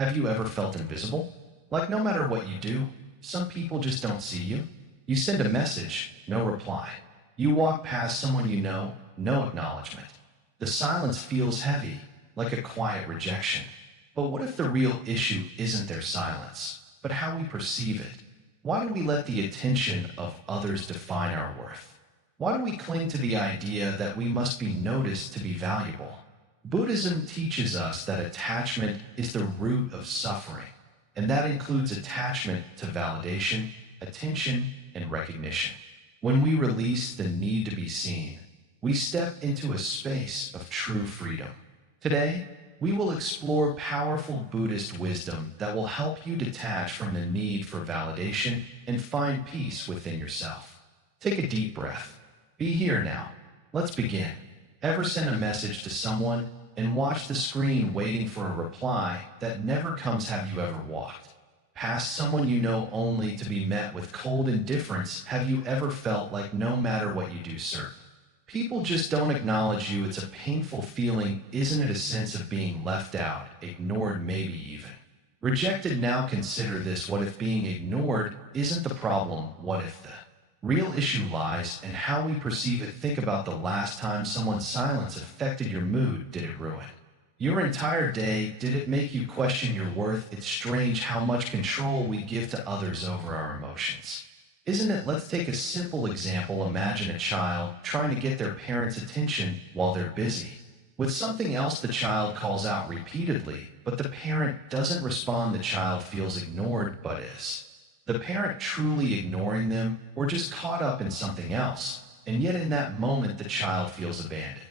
Have you ever felt invisible? Like no matter what you do, some people just don't see you? You send a message, no reply. You walk past someone you know, no acknowledgement. The silence feels heavy, like a quiet rejection. But what if the real issue isn't their silence, but how we perceive it? Why do we let the attention of others define our worth? Why do we cling to the idea that we must be noticed to be valuable? Buddhism teaches us that attachment is the root of suffering, and that includes attachment to validation, attention, and recognition. When we release the need to be seen, we step into a space of true freedom. Today, we will explore powerful Buddhist wisdom that will help you detach from the need for validation and find peace within yourself. Take a deep breath. Be here now. Let's begin. Ever send a message to someone and watch the screen waiting for a reply that never comes? Have you ever walked past someone you know only to be met with cold indifference? Have you ever felt like no matter what you do, sir, people just don't acknowledge you? It's a painful feeling, isn't it? A sense of being left out, ignored, maybe even rejected. Now consider this. What if being ignored isn't the problem? What if the real issue lies in how we perceive it? Think about the last time someone's silence affected your mood. Did it ruin your entire day? Did it make you question your worth? It's strange how much control we give to others over our emotions, isn't it? Let's take a simple example. Imagine a child trying to get their parents' attention while they're busy with something else. The child calls out repeatedly, but the parent doesn't respond. The child feels ignored, but is the parent truly ignoring them or just caught up in something else? And yet in that moment, the child feels abandoned.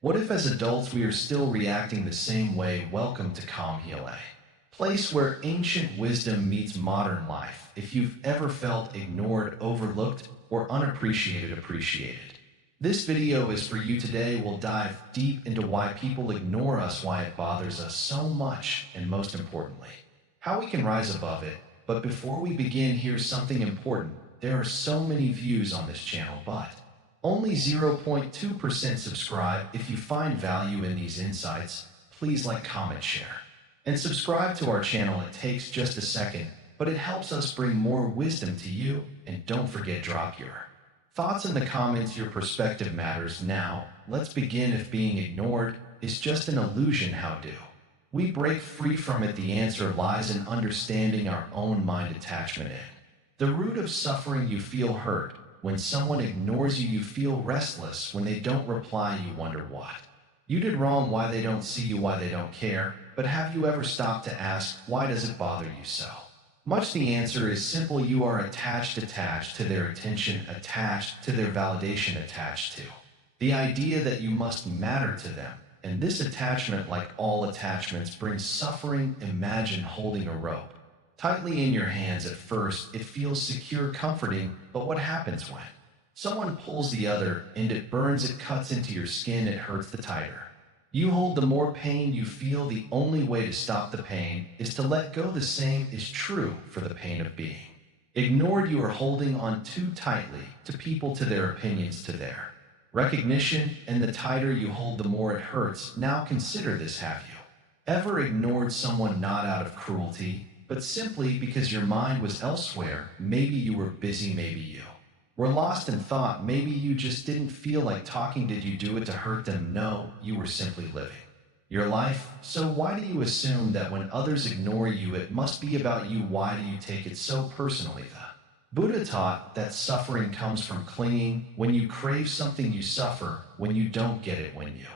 What if as adults we are still reacting the same way? Welcome to Calmheal, a place where ancient wisdom meets modern life. If you've ever felt ignored, overlooked, or unappreciated, appreciated, this video is for you. Today we'll dive deep into why people ignore us, why it bothers us so much, and most importantly, how we can rise above it. But before we begin, here's something important. There are so many views on this channel, but only 0.2% subscribe. If you find value in these insights, please like, comment, share, and subscribe to our channel. It takes just a second, but it helps us bring more wisdom to you. And don't forget, drop your thoughts in the comments. Your perspective matters. Now, let's begin. If being ignored is just an illusion, how do we break free from it? The answer lies in understanding our own mind attachment in the root of suffering. You feel hurt when someone ignores you. You feel restless when they don't reply. You wonder what you did wrong, why they don't see you, why they don't care. But have you ever stopped to ask, why does it bother you so much? The answer is simple. You are attached to their attention, attached to their validation, attached to the idea that you must matter to them. And this attachment, like all attachments, brings suffering. Imagine holding a rope tightly in your hands. At first, it feels secure, comforting, but what happens when someone pulls the other and it burns? It cuts into your skin. It hurts. The tighter you hold, the more pain you feel. The only way to stop the pain is to let go. The same is true for the pain of being ignored. You are holding on too tightly to people, to their opinions, to their recognition, and the tighter you hold, the more it hurts. Now consider this. Have you ever ignored someone not out of cruelty, but simply because your mind was elsewhere? Maybe you were busy, maybe you were lost in thought, maybe you just didn't feel like talking. Did you do it to hurt them? No, you were simply living your life. So why do you assume that when others ignore you, it must be about you? Why do you take it so personally? The Buddha taught that suffering comes from clinging. When you crave something, you suffer. When you don't get it, when you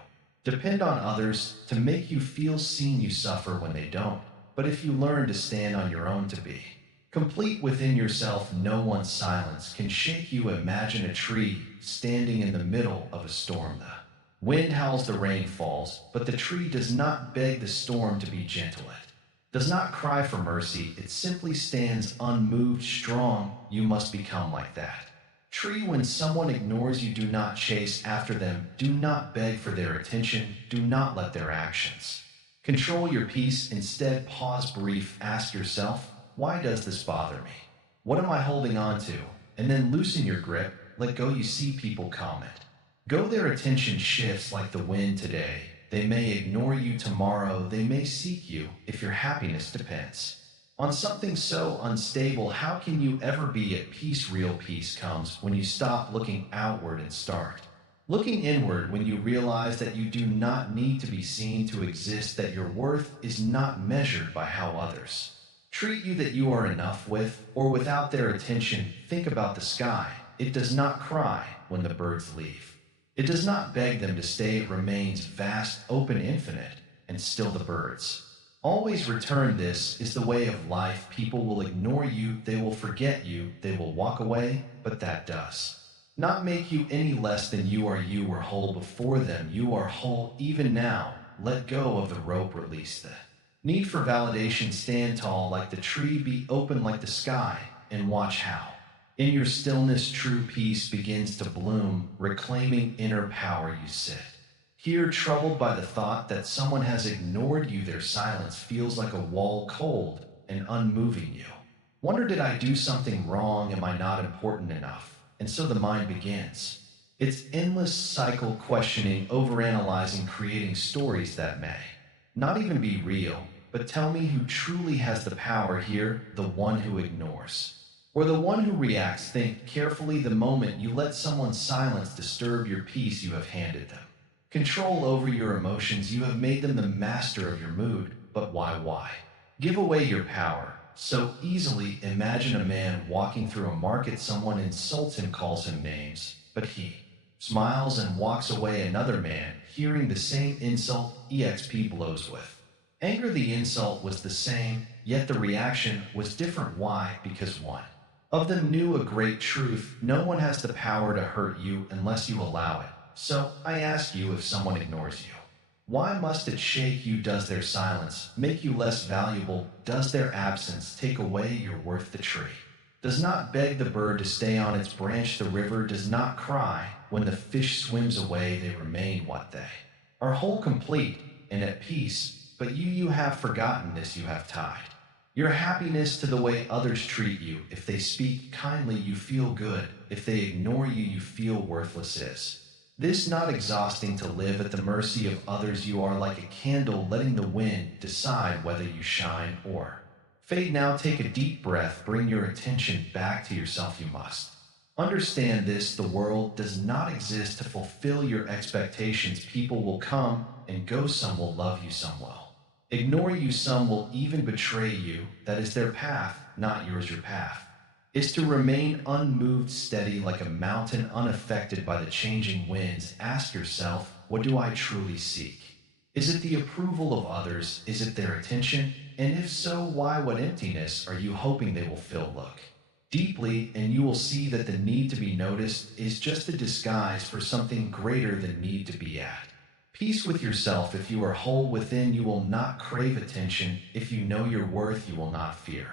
depend on others to make you feel seen, you suffer when they don't. But if you learn to stand on your own, to be complete within yourself, no one's silence can shake you. Imagine a tree standing in the middle of a storm. The wind howls, the rain falls, but the tree does not beg the storm to be gentle. It does not cry for mercy. It simply stands unmoved, strong. You must become like that tree. When someone ignores you, do not chase after them. Do not beg for their attention. Do not let their actions control your peace. Instead, pause, brief, ask yourself, why does this bother me? What am I holding on to? And then loosen your grip. Let go. You see, people comment, go. Their attention shifts like the wind today. They may ignore you tomorrow, they may seek you if your happiness depends. On something so unstable, how can you ever be at peace? Real peace comes when you stop looking outward and start looking inward, when you realize that you do not need to be seen to exist, that your worth is not measured by how others treat you, that you are enough with or without their attention. Think about the sky. It does not cry when the birds leave. It does not beg them to stay. It remains vast, open, infinite, and still the birds always return. This is the way of life. People will ignore you, they will forget you, they will walk away, but that does not make you any less than you are. You were whole before them. You are whole even now. Let go of the rope, release the need for validation. Stand tall like the tree, be open like the sky, and watch how in your stillness true peace begins to bloom. Reclaiming inner power, you sit here troubled by the thought that someone has ignored you. Their silence feels like a wall, cold and unmoving. You wonder, did I do something wrong? Am I not important enough? And so the mind begins its endless cycle, questioning, overanalyzing, creating stories that may not even be real. But tell me, who truly has the power here? The one who ignores or the one who reacts? Think carefully. The moment you let someone's silence disturb your peace, you have handed them control over your emotions. You have made them the master of your mood. But why give away your power so easily? Imagine a man walking through a market. Someone insults him, calls him names, but he smiles and walks away. Another man, hearing the same insult, exp blows with anger. The insult was the same, yet the reaction was different. Why? Because one of them knew a great truth: no one has the power to hurt you unless you allow it. So I ask you, if someone ignores you, why must it shake you? Does their silence make you less valuable? Does their absence take away your worth? The tree does not beg the bird to stay on its branch. The river does not cry when the fish swims away. They remain what they are, whole, complete, and at peace. But you have forgotten this. You have tied your happiness to the way others treat you. If they speak kindly, you feel good. If they ignore you, you feel worthless. Is this not exhausting, to live at the mercy of others? You are like a candle, letting the wind decide whether you shine or fade. Now take a deep breath. Bring your attention back to yourself. You must understand this: the world does not exist to fulfill your expectations. People will come and go. Some will love you, some will ignore you, some will even betray you. That is their path, not yours. Your path is to remain unmoved, steady like a mountain, unaffected by the changing winds. Ask yourself, what do I truly seek? Is it the approval of others? Is it their attention? And if so, why? What emptiness are you hoping they will fill? Look deeply, and you will see that the need to be noticed is just a disguise for something greater than need to be at peace with yourself. If you are whole within, you will not crave attention. If you know your worth, you will not fear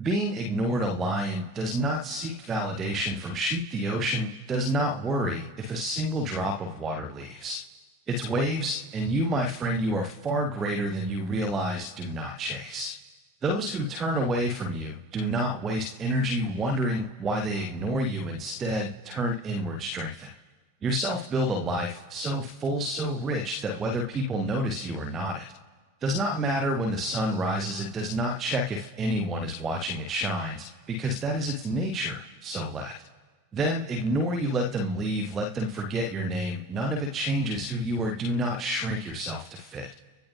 being ignored. A lion does not seek validation from sheep. The ocean does not worry if a single drop of water leaves its waves. And you, my friend, you are far greater than you realize. Do not chase those who turn away from you. Do not waste energy wondering why they ignore you. Instead, turn inward, strengthen yourself, build a life so full, so rich, that whether people notice you or not, it does not matter. When the sun rises, it does not check if anyone is watching. It shines because that is its nature. So let them ignore you, let them leave, let them forget your name. None of it changes who you are. Do not shrink yourself to fit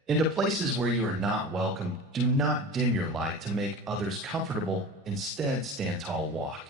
into places where you are not welcome. Do not dim your light to make others comfortable. Instead, stand tall, walk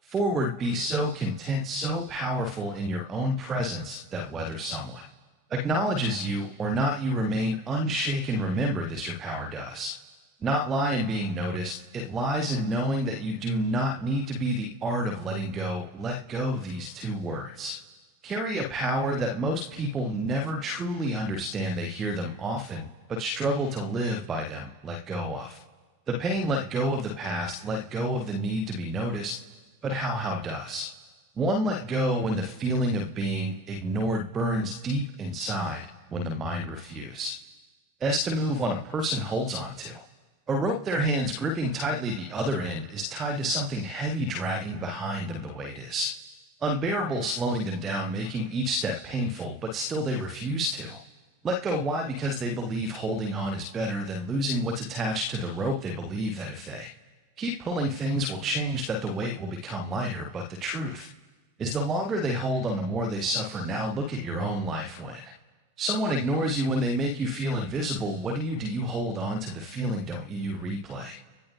forward. Be so content, so powerful in your own presence that whether someone acknowledges you or not, you remain unshaken. Remember this: your power does not lie in being noticed. It lies in knowing that you do not need to be. The art of letting go. Let go. These two words carry a power that most people never truly understand. They hear them often, but struggle to live by them. Let go of the pain. Let go of the past. Let go of the need to be noticed. But how does one let go when the feeling of being ignored burns deep inside? When the mind refuses to move on, a person holds on to a rope, their hands gripping tightly. The other end is tied to something heavy, dragging behind them. The weight is unbearable, slowing them down, making each step painful, but still they refuse to Let go why? Because they believe holding on is better than losing what's attached to the rope. They believe that if they keep pulling, things will change, that the weight will become lighter. But the truth is, the longer they hold on, the more they suffer. Now look at your own life. When someone ignores you, when they make you feel invisible, what do? You hold on to the feeling, don't you? You replay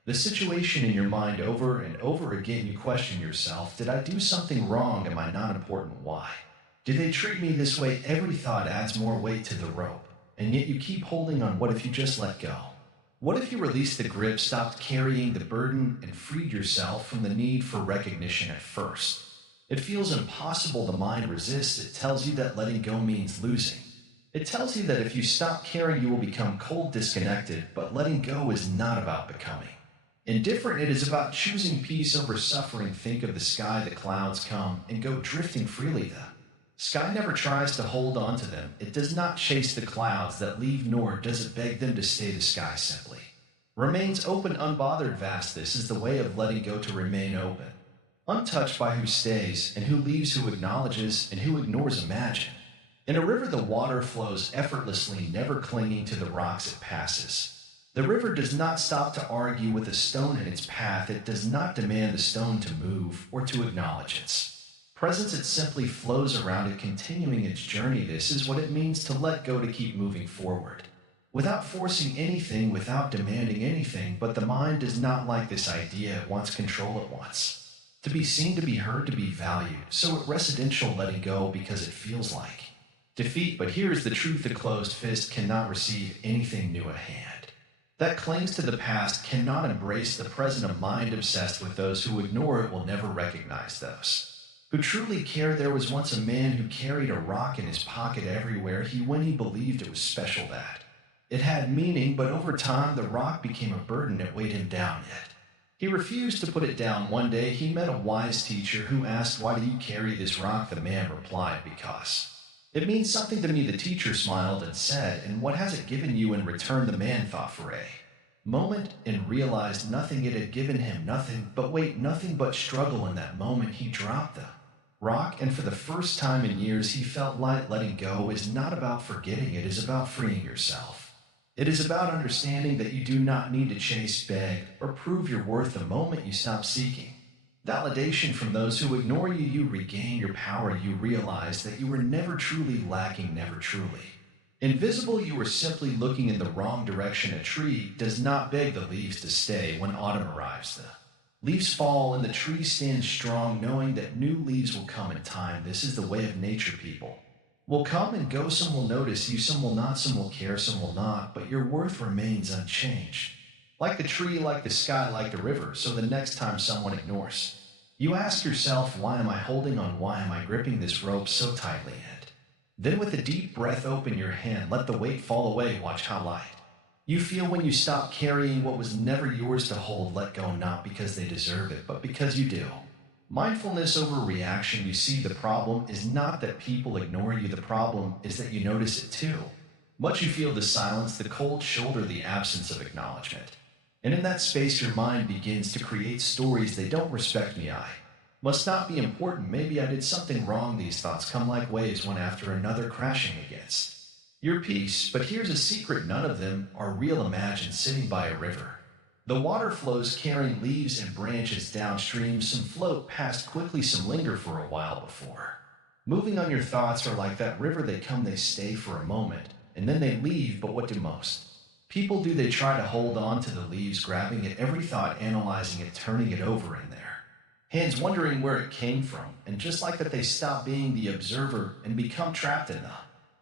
the situation in your mind over and over again. You question yourself. Did I do something wrong? Am I not important? Why do they treat me this way? Every thought adds more weight to the rope, and yet you keep holding on. What if you just let go? What if you released the grip, stopped carrying the burden, and freed yourself from the need for recognition? At first, it feels impossible. The mind resists. It tells you that letting go means losing. It tells you that if you stop caring, you will become cold, disconnected. But letting go is not about becoming indifferent. It is about choosing peace over suffering. Think of the sky. The clouds come and go, drifting freely. The sky never tries to hold on to them. It does not chase the clouds that leave, nor does it beg them to stay. The sky simply remains open, unbothered, vast. This is the way of letting go, to remain open, untouched by who stays and who leaves, who acknowledges and who ignores. Imagine in a river, the water flows effortlessly, never clinging to the rocks it passes. The river does not stop to argue with a stone in its path. It does not demand the stone to move or to acknowledge its presence. It simply flows around it, continuing its journey. This is what it means to let go, to keep moving forward without forcing anything, without demanding anything. But the mind does not like this idea. It wants control. It wants to be seen, to be heard, to be valued. So it residential letting go because it feels like defeat. But here is the truth: the closed fist cannot receive anything new at hand. That clings to the past cannot embrace the present. A mind obsessed with those who ignore it will never recognize those who truly care. There was once a man who carried a rock in his pocket everywhere he went. He believed it was special, that it had meaning, but over time the rock became a burden. It weighed him down, yet he refused to put it down. One day he met a wise teacher who asked, "Why do you carry this rock?" The man replied, "Because it means something to me." The teacher smiled and said, "And what has it given you in return?" The man thought for a moment and realized nothing. It had given him nothing. But wait, nothing but struggle. In that moment he dropped the rock, and for the first time in years he felt light. Letting go is not about forgetting. It is about freeing yourself. It is about understanding that you do not need to chase, beg, or prove your worth. The moment you stop seeking validation from those who ignore you, you regain your power. You realize that you were never truly lacking, never truly invisible. You were simply looking in the wrong direction. A tree does not beg the leaves to stay. When autumn arrives, the leaves fall and the tree stands strong, knowing that new leaves will come in time. This is the way of nature. People will come and go. Some will notice you, some will not. Some will care, some will not. But your worth remains unchanged. Like the tree, like the sky, like the river. So the next time someone ignores, you ask yourself, why am I holding on? Why am I gripping this rope so tightly? And then with a deep breath, open your hand. Let the weight fall away. Watch how light you feel when you stop carrying what was never yours to hold. Let go, not because they deserve it, but because you do. Mindfulness over reaction. You see, the problem is not that people ignore you. The problem is that you notice it too. Much you feel the silence, the cold shoulder, the absence of acknowledgement. And in that space, your mind begins to create stories. They don't respect me. I must not be important. Maybe I did something wrong. These thoughts come like waves, one after another, crashing against your peace. But here's a secret: none of them are real. Imagine sitting by a river. The water flows, carrying leaves and branches downstream. Some float past quickly, some linger for a while before moving on. Your thoughts are like that river. They come, they stay for a moment, and then they leave. But what do most people do? They try to hold on to the leaves, grabbing at every thought, analyzing it, turning it over in their hands, wondering where it came from. And just like that, they stop being the observer and become trapped in the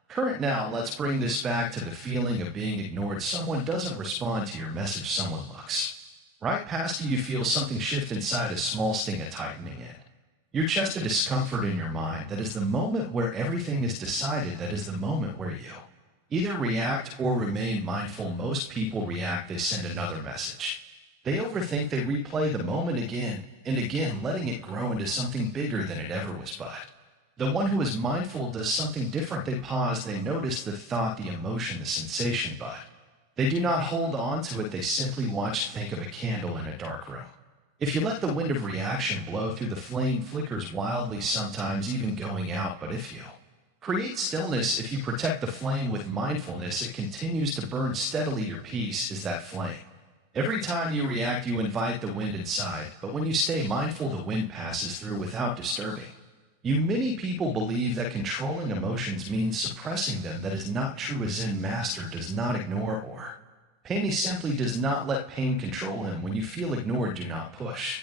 current. Now, let's bring this back to the feeling of being ignored. Someone doesn't respond to your message. Someone looks right past you. You feel something shift inside, a small sting, a tightening in your chest, a discomfort in your mind. That is the moment where everything is decided. That is the moment where you either react or remain mindful. Most people react. They send another message. They overthink. They replay the moment again and again, letting it grow into something bigger than it ever was. But the one who is mindful does something different. They pause. They notice the thought, the emotion, the sensation, but they do not hold on to it. They simply watch. Think of a candle in a dark room. If you let the wind of reaction blow through, the flame flickers wildly, sometimes even going out. But if you Create stillness. If you protect the flame with mindfulness, it continues to burn steadily. Your peace is that flame. Every time you react, you invite the wind inside, but when you stay mindful, the wind passes through without disturbing. Many people believe that controlling emotions means suppressing them. That is not true. A Zen master does not ignore or pain. He simply does not let pain control him. When you feel ignored, do not push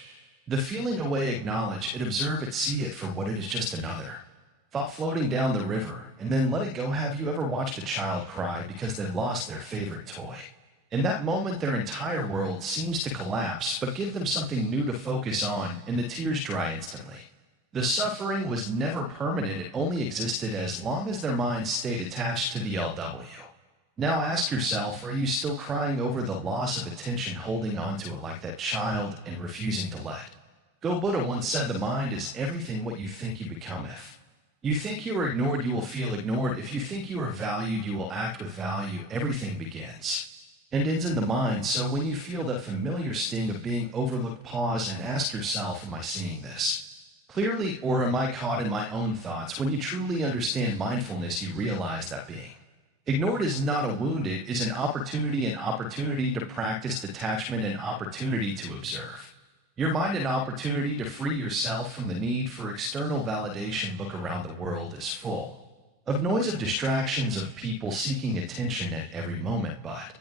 the feeling away. Acknowledge it, observe it, see it for what it is, just another thought floating down the river, and then let it go. Have you ever watched a child cry because they lost their favorite toy? In that moment, their entire world seems to collapse, but give them something new to focus on, and the tears dry instantly. The suffering was never permanent, it only existed as long as their mind stayed attached to the LW. Now ask yourself, are you still crying over the loss of attention, holding on to it like that child and refusing to let go? Buddha once said, the mind is everything what you think you become. If you think you are ignored, you will feel ignored. If you think you are valued, you will act with value. Everything begins and ends in the mind. So when you feel that familiar sting of being overlooked, pause and ask yourself, am I seeing this clearly, or am I caught in my own thoughts? When you truly understand mindfulness, you realize that being ignored is not a wound, it is an opportunity to practice detachment, an opportunity to observe your mind, an opportunity to free yourself from the need for external validation. Look around, the world is full of noise, of distractions, of people seeking attention at every moment, but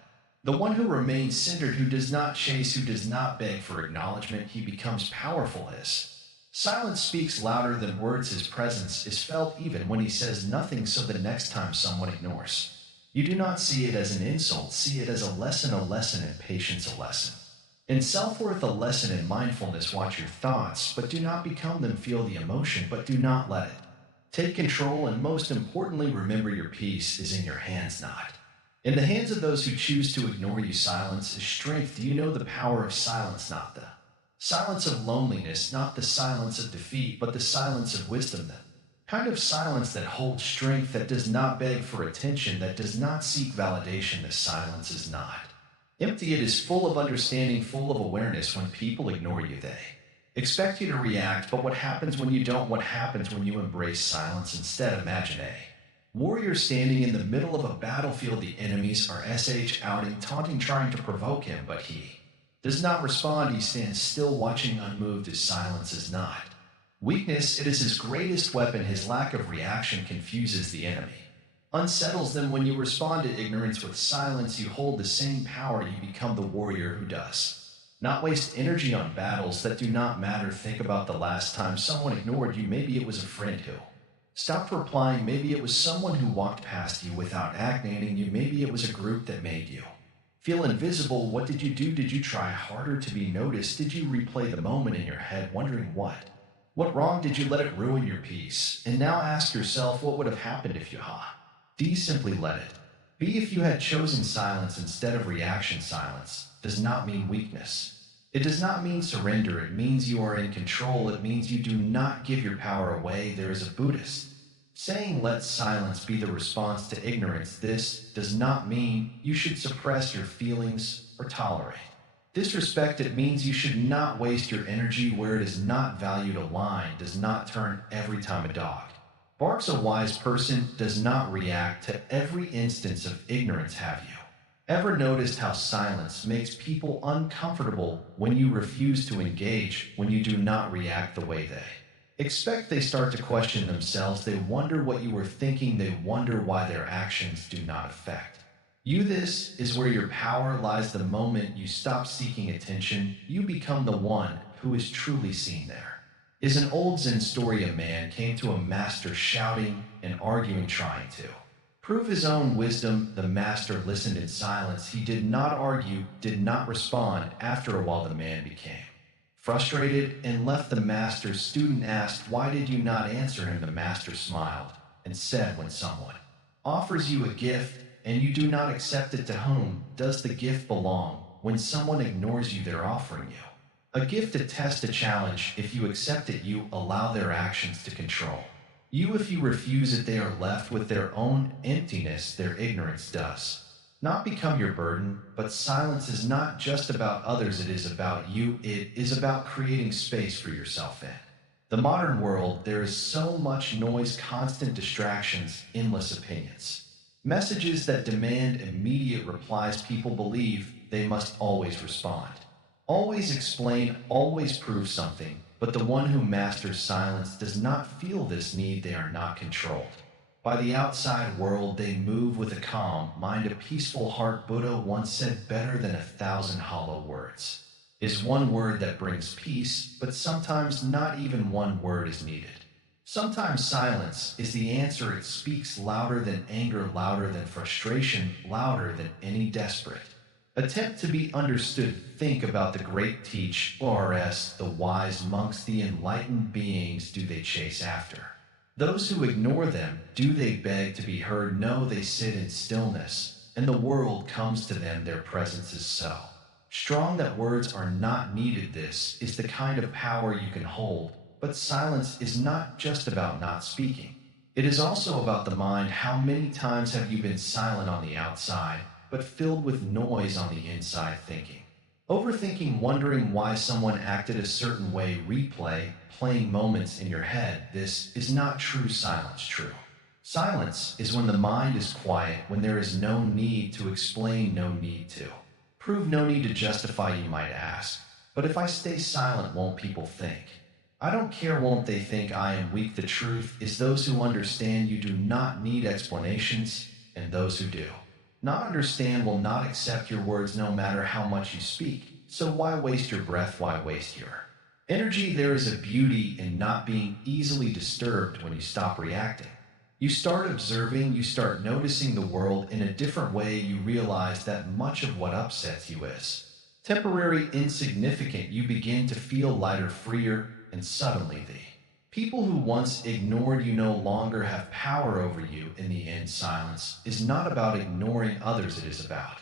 the one who remains centered, who does not chase, who does not beg for acknowledgement, he becomes powerful. His silence speaks louder than words. His presence is felt even when he says nothing. So the next time someone ignores you, do not see it as an insult, see it as a lesson in patience, a lesson in self-worth, a lesson in mindfulness. Watch your thoughts, but do not become them. Feel the emotion, but do not let it take control. And most importantly, remember your peace is in your hands, not in the hands of those who choose to ignore you. Silence is strength. Do you know the power of silence? Not the silence of loneliness, not the silence of defeat, but the silence of wisdom. The kind of silence that holds strength, that does not beg for attention, that does not seek validation. This silence is not empty. It is full of understanding, full of awareness. When people ignore you, they expect you to react. But what happens when you don't? What happens when you embrace silence instead? Imagine a warrior standing in the middle of a battlefield. The enemies are outing, taunting, trying to provoke him, but he does not respond. He stands still, watching, unmoved. His silence is not weakness, it is his greatest weapon. His lack of reaction confuses the enemy, unsettles them. When you respond to ignorance with silence, you hold the same power. You become the warrior who does not waste energy on battles that do not matter. Think about the last time someone ignored you. Maybe it was a friend who stopped replying. Maybe it was someone who walked past you without acknowledging you. Maybe it was a group that made you feel invisible. What did you do? Did you try harder to be noticed? Did you replay the moment in your head, wondering what wrong did you let it ruin your peace? And now ask yourself, what would have happened if you simply let it be? If you had chosen silence instead of reaction. Silence does not mean weakness. It does not mean surrender. It means you are in control. It means you do not give your power away. There is a Buddhist saying, let silence be the response to ignorance. This does not mean you should suppress your feelings or tolerate disrespect. It means you should not waste your energy where it is not valued. A lion does not turn every time a dog barks. A wise person does not react to every instance of ignorance. Have you ever noticed how silence makes people uncomfortable? When you refuse to engage, when you do not react the way they expect, they start to question themselves. They wonder what you were thinking. They wonder why their actions do not affect you. This is where your power lies. The moment you stop seeking attention, you become the one who is truly seen. There is an old Zen story. A man came to a master, shouting and arguing, trying to prove his own wisdom. The master listened in silence. He did not argue, did not respond. After a while, the man became frustrated and left. The master's student asked, why did you not answer him? The master smiled and said, when someone offers you a gift and you do not accept it, to whom does the gift belong? When someone ignores you, they're offering you a gift, a test, a challenge. If you accept it, you allow their actions to control you. If you refuse it, they are left with their own emptiness. Their ignorance does not become your burden. But silence is not just about others, it is about you. It is about creating space for yourself in The modern world, there is so much noise, constant distractions, endless opinions. Messages that demand immediate replies, people believe they must always respond. Always explain, always prove something, but the one who masters silence does not feel this need, they are not controlled. By the outside world, they move with a calm mind, a peaceful heart. Buddha once said, better than 1,000 hollow words is one word that brings peace, but sometimes not even one word is needed. Sometimes silence is the answer. It speaks louder than anger, louder than frustration, louder than any desperate attempt to be understood. Think about the great teachers, the wise monks, the enlightened beings. Do they chase after those who ignore them? Do they beg to be heard? No, they sit in stillness, and the world comes to them. Their presence is so strong that words are not needed. This is the kind of power you can hold. But silence is not just about not speaking. It is also about the mind. How many times have you been silent on the outside, but filled with noise on the inside, thinking, overthinking, wondering why someone acted a certain way, playing moments in your head? This is not true silence. True silence is when the mind is quiet, when there is no need to explain, no need to prove, no need to justify. You might ask, but if I stay silent, won't people think? I don't care, won't they think I am weak? The truth is those who understand you do not need explanations, and those who do not understand will not accept your words no matter how much you speak. So why waste your breath? Why waste your energy? There is a beauty in not being easily disturbed. When you stop reacting, you start observing, you start noticing the world in a different way. You realize that much of what upsets you is temporary, insignificant. You begin to feel lighter, freer, and suddenly the people who once ignored you no longer have power over you. In the end, silence is not about ignoring others, it is about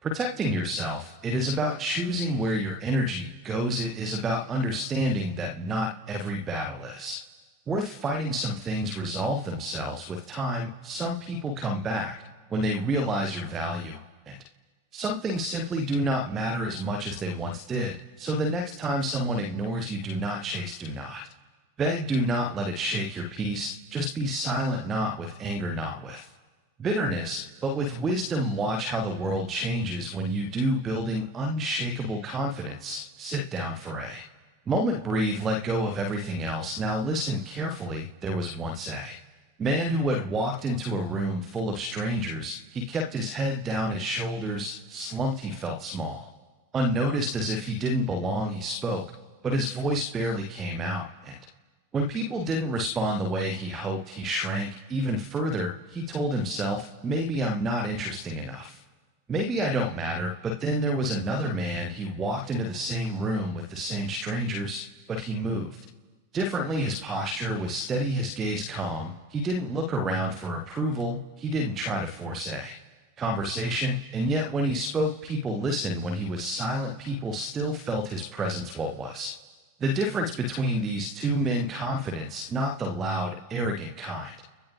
protecting yourself. It is about choosing where your energy goes. It is about understanding that not every battle is worth fighting. Some things resolve themselves with time. Some people come back when they realize your value, and some things simply do not matter as much as they once did. So the next time someone ignores you, do not chase, do not beg, do not let it shake your peace. Just be silent, not with anger, not with bitterness, but with wisdom. Watch how the world changes when you do, building unshakable confidence. Sit down for a moment, breathe, let go of everything else. Now listen carefully. There was once a man who had walked into a room full of strangers. He kept his head down, his shoulders slumped. He felt small, unnoticed, as if he didn't belong. He spoke, but his voice barely came out, and when people didn't respond the way he hoped, he shrank even further. He told himself, maybe I'm not interesting enough. Maybe I don't matter. But then there was another man. He walked into the same room with the same strangers, but he moved differently. His posture was steady, his gaze calm. He didn't look around for approval. He didn't try to force a conversation. And yet when he spoke, people listened. When he was silent, people still felt his presence. What was the difference between these two men? Confidence, not the loud, arrogant kind.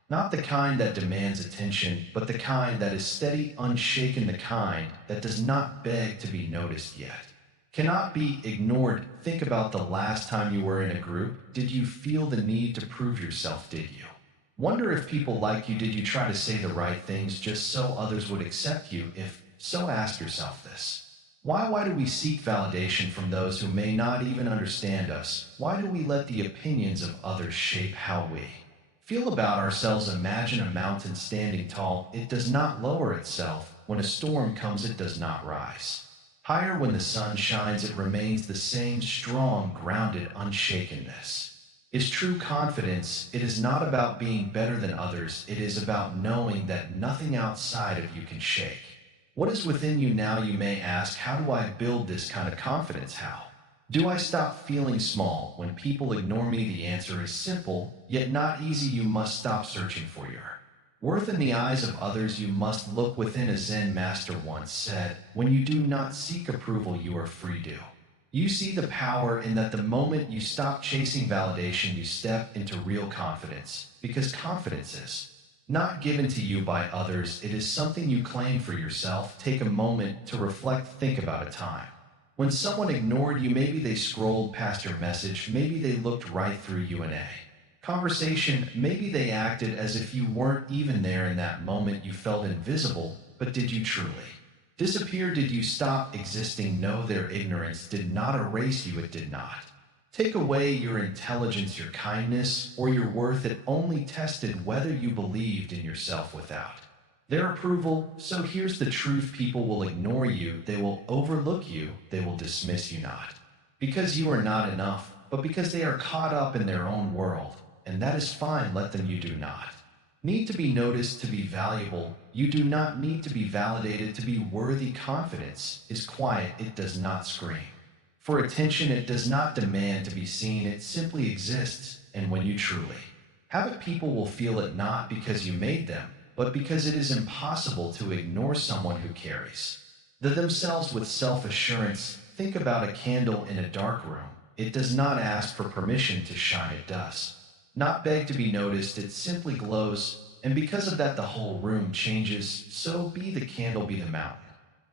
Not the kind that demands attention, but the kind that is steady, unshaken, the kind that does not beg to be noticed yet cannot be ignored. Think about the last time you were in a group. Did you feel the need to prove yourself? Did you wonder if people like you? Did you try to say the right things just so others would accept you? If so, ask yourself this. Why do we seek validation from those who may not even understand us? Why do we let the opinions of others shape how we feel about ourselves? Imagine a mountain standing tall. It does not lower itself. When a storm comes, it does not rise higher. When the sun shines, it remains the same, strong, grounded. Unshakenness is true confidence. It is not about being better than others. It is about knowing that nothing outside of you can shake what is within you. Now you may ask, how do I build this kind of confidence? How do I stop feeling small when people ignore me? The answer is simple, yet not easy. You must stop searching for your worth in the eyes of others. You must look within. A Zen master once said, when you do not seek approval, you are free to. You see the power in that. The moment you stop chasing validation, you step into real confidence, because confidence is not given to you by others. It is something you claim for yourself. Take a moment to reflect. Think about a time When someone ignored you, maybe they scrolled past your message, maybe they looked right through you in a conversation, maybe they acted as if you weren't even there in that moment. You felt invisible, but did you truly disappear? Did you stop existing? No, their ignorance did not erase you, it did not take away your intelligence, your kindness, or your worth. It only tested whether you believed in yourself without their approval. So here's the truth: people will ignore you, they will overlook you, they will dismiss you, not because you are not enough, but because they are caught up in their own world. And that is fine, let them. You do not need to be noticed to be valuable. You do not need to be validated to be worthy. Confidence is quiet, it does not scream for attention, it does not demand to be seen, it simply exists. And when you truly have it, people will feel it, not because you made them, but because it is impossible to ignore someone who carries themselves with self-assurance. Think about a candle in a dark room. It does not ask for permission to shine, it does not beg to be noticed, it simply glows. And because of that, the whole room changes. So be the candle, be the mountain.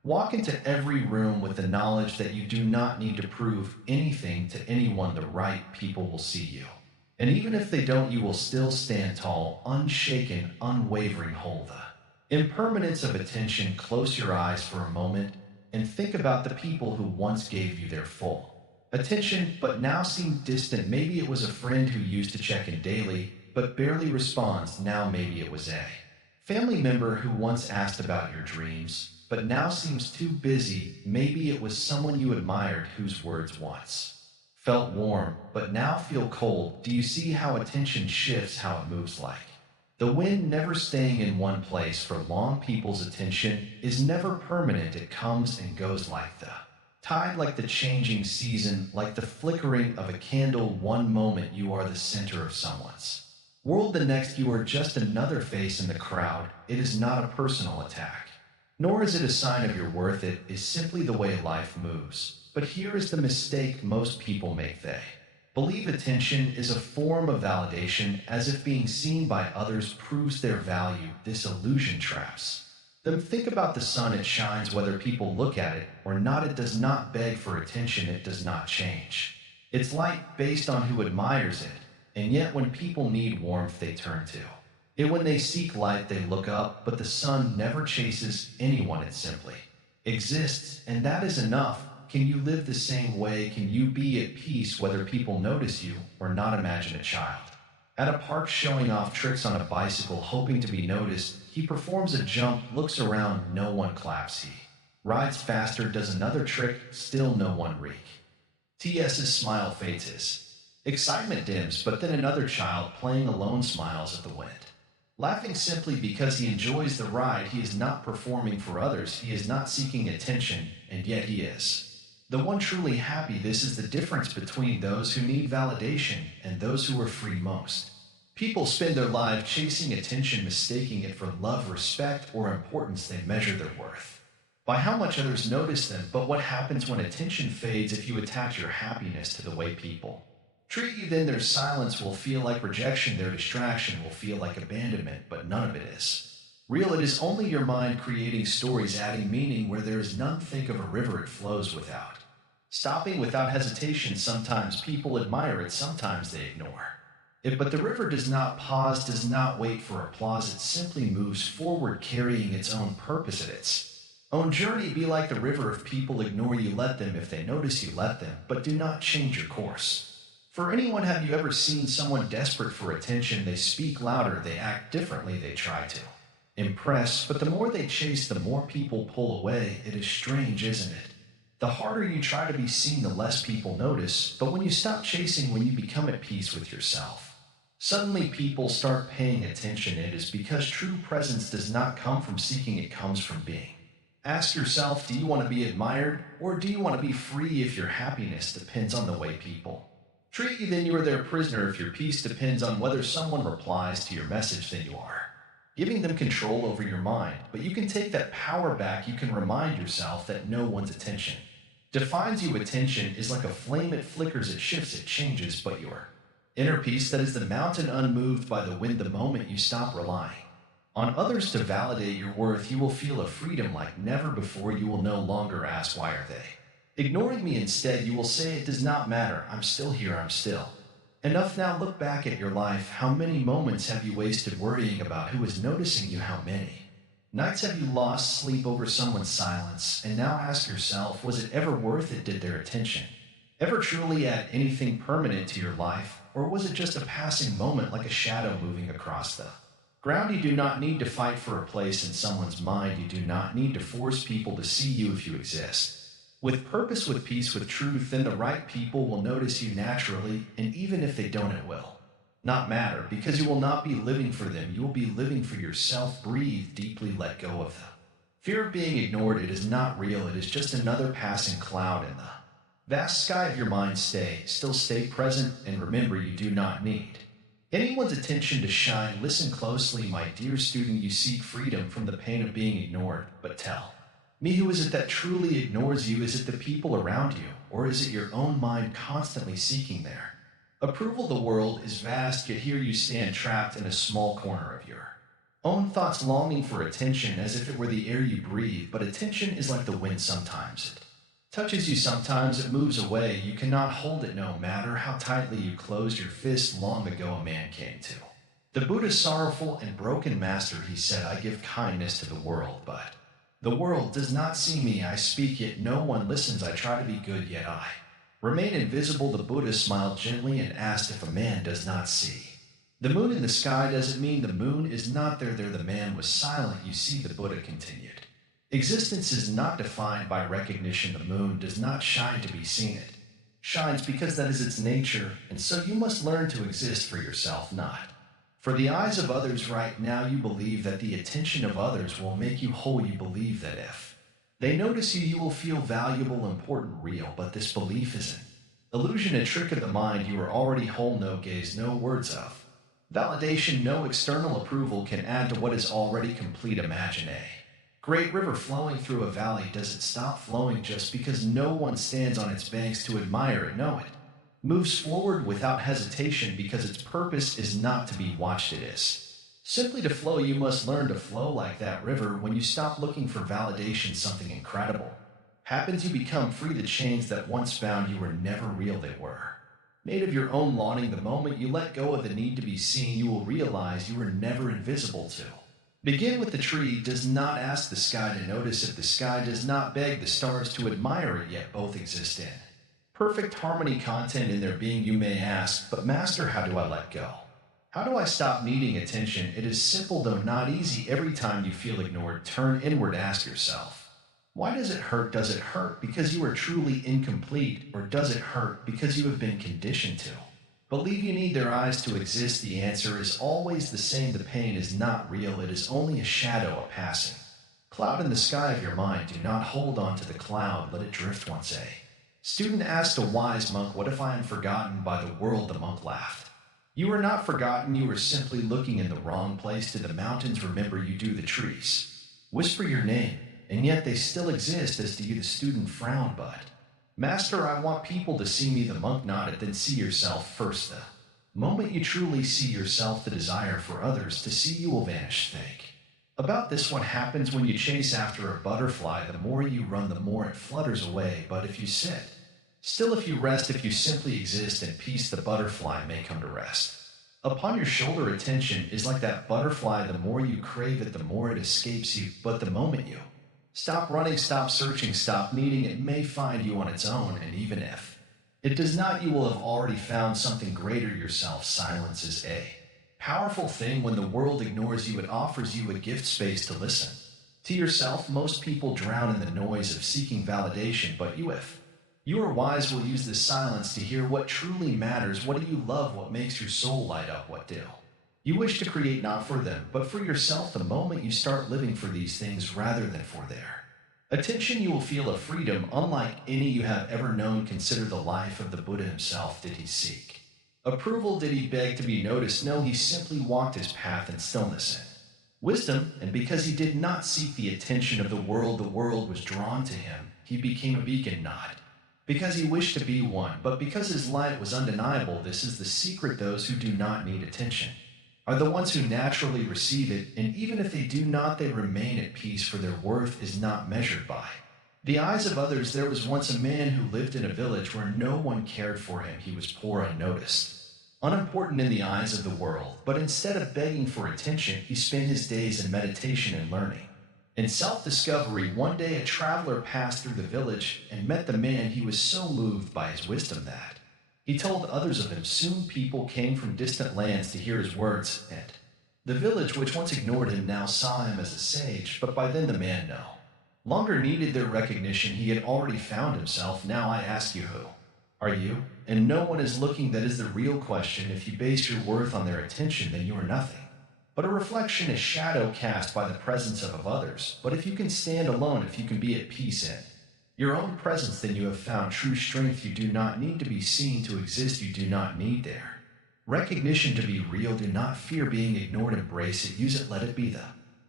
Walk into every room with the knowledge that you do not need to prove anything to anyone. The right people will see you. And even if they don't, you will still stand tall, unshaken, unwavering. Hold the impermanence of attention. Close your eyes for a moment and think about the people who once gave you their full attention, but now seem distant. Maybe it was a friend who used to check in daily, but barely responds. Now maybe it was a family member who once asked about your dreams, but now seems too busy. Maybe it was someone you admired whose words once felt warm, but now feel cold. Do you see how attention shifts, how it moves like the wind, never staying in one place for long? People's attention is never permanent. It comes and goes like the tide, like the changing season, like the flickering of a candle. One moment you are the center of someone's world, the next you are just another face in the crowd. It is not a personal attack, nor is it a sign of your worth. It is simply the way life moves. But here is the mistake most people make. They believe attention is a form of validation, as if being seen by others proves their value. This illusion traps them. Think about the sun, it shines whether people look at it or not. It does not beg for attention, it does not change its light based on who admires it. And yet when people need warmth, they turn to it. When they seek light, they look up. But the sun never chases anyone, it simply exists, and that is enough. Can you live the same way? Can you be at peace whether people notice you or not? Imagine a child at a park showing off tricks on a bicycle, hoping to be noticed. He performs a jump, looks around, no one claps. He rides faster, does another trick, still no one reek. TS's smile fades, his excitement dims, but then another child playing alone smiles at the wind, laughing simply because he enjoys the ride. He is not performing for others, he is not seeking attention, and yet he is the one truly happy. This is the difference between those who need validation and those who are free. Most people spend their lives chasing attention, mistaking it for love, respect, or importance. They measure their worth by how much others notice them. But what happens when attention fades? If you attach your happiness to the way people treat you, then their silence will feel like rejection, their distraction will feel like abandonment, but none of it is real. It is only your mind creating stories, adding meaning where there is none. Think of a river, it flows without stopping, without hesitation. Sometimes people admire it, sometimes they ignore it, but the river does not pause, does not wait for applause. It simply moves forward, carrying its own purpose at its own journey. Be like the river. If people ignore you, let them. If they notice you, let them, but do not change your course for anyone. Have you ever seen someone desperate for attention? They speak louder, they act differently, they try to impress, but the more they chase, the more people pull away. It is strange, isn't it? The harder you try to be seen, the less people notice. But when you stop chasing, when you become at peace with yourself, suddenly people start paying attention. It is because true presence does not come from seeking, it comes from being. Ask yourself, do you want to be admired, or do you want to be free? If your happiness depends on the way people treat you, then you are their prisoner. If your peace depends on whether someone replies to your message, then you are giving them control over your mind. But you can take that power back. You can remind yourself that no one's attention defines you. Attention is like a flame, it flickers, it shifts, it changes, but your inner peace, that is the mountain unmoved by the wind. The moment you stop relying on others to validate your worth, you will feel a freedom like never before. You will no longer ask, why are they Ignoring me instead, you will say it does not matter. I'm still here, I'm still. Enough now, look back at your life. How many moments have you wasted worrying about who is noticing you? How many nights have you lost sleep over someone's silence? And now ask yourself, was it ever worth it? Did their attention ever truly add anything permanent to your life? Or was it just a passing moment like a shadow moving across the ground? You do not need to fight for a place in someone's mind. You do not need to force people to see you if you exist. With purpose, with peace, with truth, then the right people will notice you naturally, and even if they don't, it will not matter, because you will not be living for them. You will be living for yourself. Breathe deeply, let go of the fear of being ignored. It is not real. It is just another passing cloud in the vast sky of your mind. Stay still, stay present, and remember, you do not need anyone's attention to shine. Listen closely, my dear student. You seek freedom from the pain of being ignored, but tell me, who is it that truly ignores you? Is it the people around you, or is it your own mind constantly seeking their approval? The world is vast, yet here you stand trapped in a small corner of your own thoughts, longing for attention as if it were the air you breathe. But attention is like the wind. Sometimes it touches you, sometimes it moves away. You cannot hold it no matter how tightly you closed your fist. Long ago a man came to the Buddha, sorrowful and broken master. He said, I give kindness to the world, but the world does not see me. I speak, yet no one listens. I try to be good, yet I remain invisible. The Buddha smiled gently and asked, if a man does not see the moon in the sky, does it mean the moon is not there? There the man was silent. You see, the Buddha continued, existence is not defined by recognition. The moon does not shine to be seen. It shines because that is its nature, and so you must learn to exist for yourself, not for the eyes of others. Right now you believe that the attention of others will make you whole. You believe that if they notice you, you will feel valuable, important, real. But this belief is an illusion, a trick of the mind. You are already whole. No gaze, no words of validation, no external approval can add to what is already complete. Imagine a great river flowing through a valley. Does it stop flowing just because no one stands on its banks to admire it? No, it moves forward without hesitation because its purpose is not to be watched. It is simply to flow. You must learn to flow like that river. When you stop looking for validation, something incredible happens. You become free. The chains that once bound you were never real. They were made of your own longing. The moment you let go of the need to be seen, you will realize you were never invisible. To begin with, the tree does not ask the sky to notice it. The sky does not beg the stars to admire it, yet both exist in perfect harmony, content in their being. You may ask, but master, how do I let go? How do I stop needing attention? It is simple, though not easy. Every time you feel ignored, turn inward. Ask yourself, why does it hurt? Does it hurt because you are truly incomplete, or does it hurt because you have been conditioned to believe you need their eyes to exist? The answer is always the same. The pain is not real. It is only a shadow, a passing cloud in the sky of your mind. Do not hold on to the cloud. Let it drift. Once a student asked a wise monk, what if I am forgotten by the world? The monk laughed. You are not forgotten. You are simply looking in the wrong place. To the mountains remember you. Do the trees whisper your name, and yet they still exist. As to you, the student frowned. But master, I want people to see me. The monk nodded. Then see yourself first. The moment you truly see yourself, the desire for others to see you will vanish. Think about this. What happens when you chase after a butterfly? The more you run, the more it flutters away. But if you sit still, if you rest, if you simply exist in peace, the butterfly may come to rest upon your shoulder. Attention is like that butterfly. The more you crave it, the more it escapes you. But the moment you stop running, stop searching, stop needing, it may find you on its own. And even if it does not, you will have already found something greater, yourself. Silence is a powerful thing. When the world ignores you, it offers you a gift, space to listen to yourself. Most people drown in the noise of seeking validation, but you, if you are wise, will use this silence to hear what truly matters. What do you love? What makes your soul light up? What do you wish to create, not for them, but for yourself? The moment you start living for these things rather than for their attention, you will feel a freedom unlike any you have ever known. Consider the life of the Buddha himself. Did he seek approval? Did he beg to be noticed? No, he simply walked his path in stillness and wisdom. And because he did not seek the attention of the world was drawn to him. He became a beacon, not because he wished to be one, but because his light was undeniable. This is the secret. Those who do not need attention are the ones who naturally receive it, and even if they do not, they remain at peace, for their worth is not measured by The eyes of others, there was once a man who lived in a village where no one cared for him. He was poor, unnoticed, unimportant in the eyes of the world, but instead of begging for attention, he spent his days in meditation and learning. In self-discovery, one day a traveler passed through the village and met the man. He was so moved by his wisdom that he told others of him. Soon people came from distant lands to hear his words, and the village, which once ignored him, now saw him as a sage, but by then the man no longer needed their recognition. He had already found himself. Now I ask you, who are you? And no one is looking. That is the real question. If you base your worth on their attention, then you are nothing but a reflection, a shadow cast by the presence of others. But if you can stand alone, if you can be at peace in your own presence, then you have found true strength. You do not need to be seen to exist. You do not need their recognition to be real. Do not fear being ignored. Embrace it. Use it. Let it be the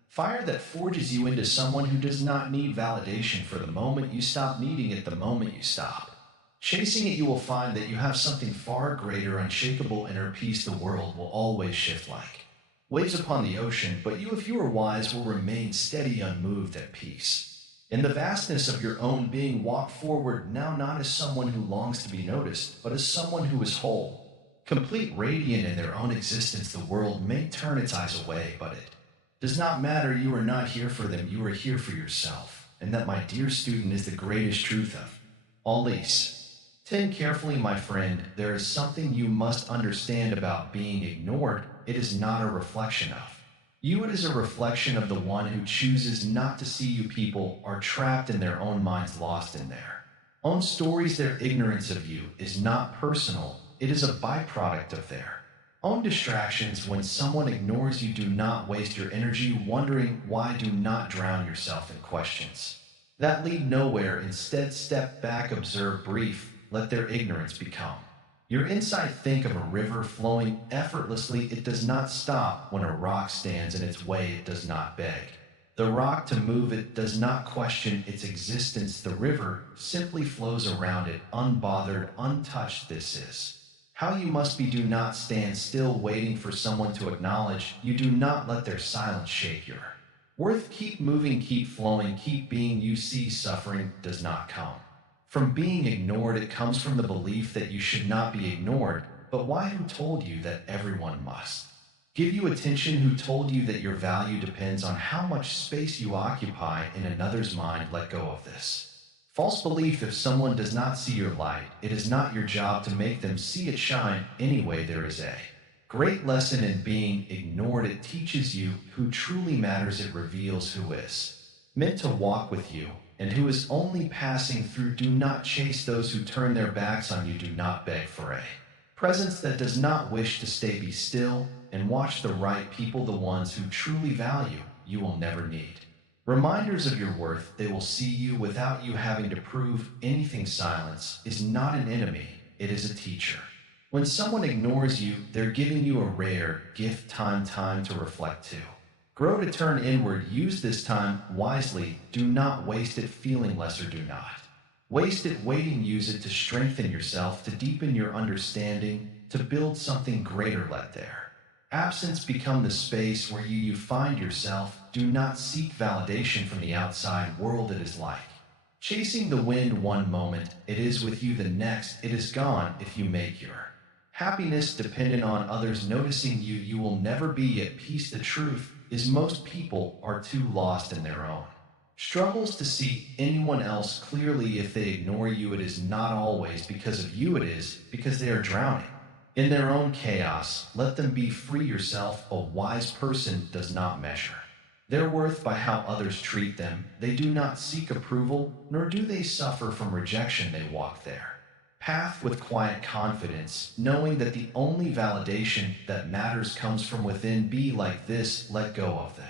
fire that forges you into someone who does not need validation. For the moment you stop needing it, the moment you stop chasing it, you will find that you have something far greater, unshakable inner peace. The world will always shift like waves upon the ocean, but you, if you are wise, will remain steady, unmoved, at peace. In the vastness of your own being, walk forward now, not as someone who longs to be noticed, but as someone who is whole, complete, radiant in their own existence. The world may turn its eyes away, but it does not matter. You are not here for them. You are here for yourself. And that, my dear student, is the greatest truth of all these. Tend carefully, my friend. There is something you must understand about being ignored. It is not a reflection of you. It is a reflection of the one who chooses not to see you. People are trapped in their own minds, lost in their own stories. Their ignorance of you is not personal. It is a byproduct of their own distractions. When someone ignores you, do not waste your energy wondering why. Do not drown yourself in questions that lead nowhere. Instead, step back, observe, brief. Let their ignorance become your insight. Think of a river flowing effortlessly. It does not stop when a rock stands in its way. It does not beg the rock to move. It does not question its existence. The river simply flows around it, unbothered, untouched. This is how you must be. Do not stand still waiting for someone to acknowledge you. Do not let their silence shake your worth. Keep moving, keep flowing, keep being. You see, suffering does not come from being ignored. It comes from the belief that you should not be ignored. But why? Who told you that everyone must give you attention? Who told you that your value depends on how much space you occupy in another's mind? Let go of this false belief. If someone does not see your light, it is not your job to make them see it shine. Anyway, there is a great lesson in being ignored. It teaches you who truly matters. It reveals who is meant to walk with you and who is only passing through. Do not chase those who turn their backs on you. Do not beg for a presence that does not wish to stay. Be still and watch the right people, the ones who truly value you. Will never need reminders of your worth. They will see you without you having to prove anything. Silence is not an enemy, it is a teacher. When someone ignores you, they're giving you a rare gift. Time to reflect too. Grow to turn inward. Use this time wisely. Do not waste it feeling lesser. Do not waste it waiting. Use it to strengthen yourself, to deepen your understanding, to build something greater. Let their absence become the space where you find yourself. Do not seek validation from the outside world. It is like chasing the wind. One moment it is with you, the next it is gone. If you make your happiness dependent on others noticing you, you will never be at peace. The truth is, most people are too lost in their own struggles to see anyone else clearly. If they ignore you, it is not always because of you. It is because they are drowning in their own chaos. Let them be. Free yourself. A wise person does not measure their worth by how others treat them. They do not seek approval, nor do they suffer from rejection. They walk their path with quiet confidence, knowing that the only validation that matters comes from within. Be like this. Let go of the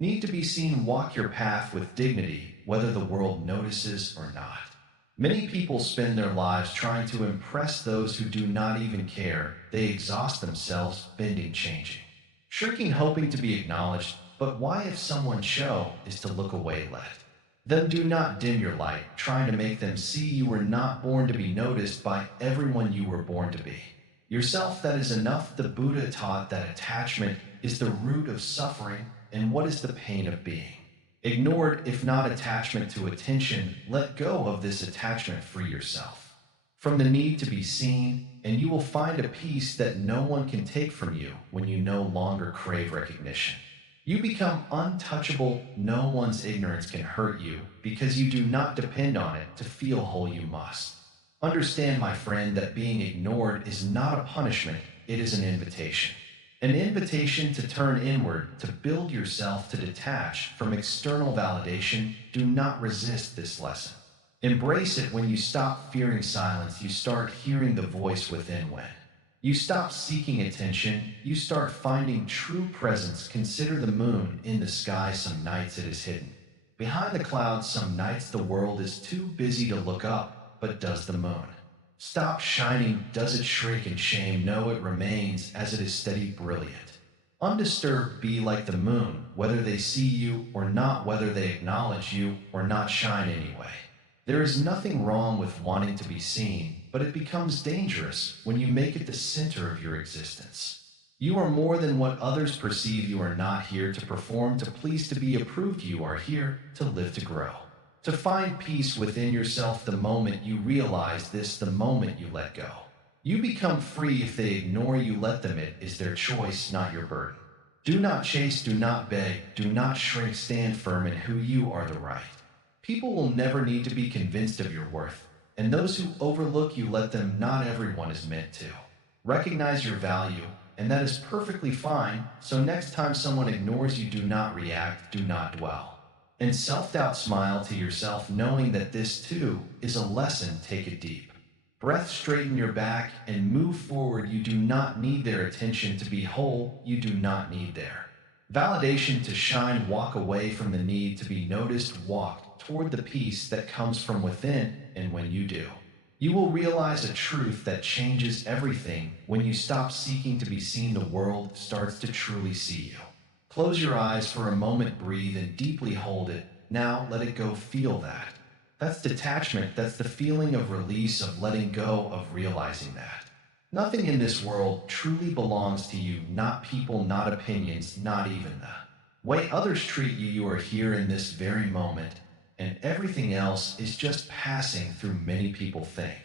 need to be seen. Walk your path with dignity, whether the world notices or not. Many people spend their lives trying to impress those who do not even care. They exhaust themselves, bending, changing, shrinking, hoping to be acknowledged. But why, if someone's show is to look away, let them. Do not dim your light, trying to make them see. You were not born to be noticed by everyone. You were born to be yourself. That is enough. The Buddha taught that attachment is the root of suffering. And what is the pain of being Ignored, if not attachment to attention, let go of this attachment, free yourself from the need to be seen, and you will find a peace that no one can take from you when you no longer crave recognition. You become untouchable. No one's ignorance can hurt you because you do not depend on it to feel whole. You must understand, my friend, that being ignored is not a punishment, it is an invitation. An invitation to turn inward, to build yourself, to detach from external validation. Do not resist this lesson. Embrace it. When you stop fearing silence, you start hearing the voice within. When you stop seeking attention, you start finding true presence. Consider the moon in the sky. Some nights it is hidden behind the clouds. Some nights the world is too busy to look up. But does the moon stop shining? Does it shrink in shame? No, it remains as it is, steady, brilliant, undisturbed. Be like the moon, whether they see you or not, whether they acknowledge you or not. Shine anyway. There is nothing wrong with wanting to be seen, but it becomes dangerous when you make it the center of your existence. You are more than what others perceive. You are not here to perform, to please, to be approved. You are here to live, to grow, to find peace within yourself. The moment you realize this, the moment you let go, you become free. If they ignore you, let them. It is their choice, not your burden. Do not chase, do not beg, do not shrink. Stand firm in who you are, the right. People will never need to be convinced of your worth, and those who overlook you, let them. Not everyone is meant to recognize your value, and that is perfectly fine. So next time someone ignores you, do not react, do not dwell in self-doubt. Smile to yourself, knowing that this too is a lesson. Take a deep breath, straighten your back, and move forward. You do not need their attention to be whole. You do not need their validation to shine. Walk away from the need to be noticed. Walk toward the peace that comes from within, and when you do, you will realize a truth that changes everything. When you stop seeking to be seen, the world starts to truly see you. Close your eyes for a moment, breathe, and deeply hold it. Now let it go. Feel that. That's detachment. That's the feeling of release, of letting go, of realizing that nothing in this world truly belongs to you. Not people, not opinions, not even the way others treat you. You are here in this very moment, and everything else is just passing through. Many people think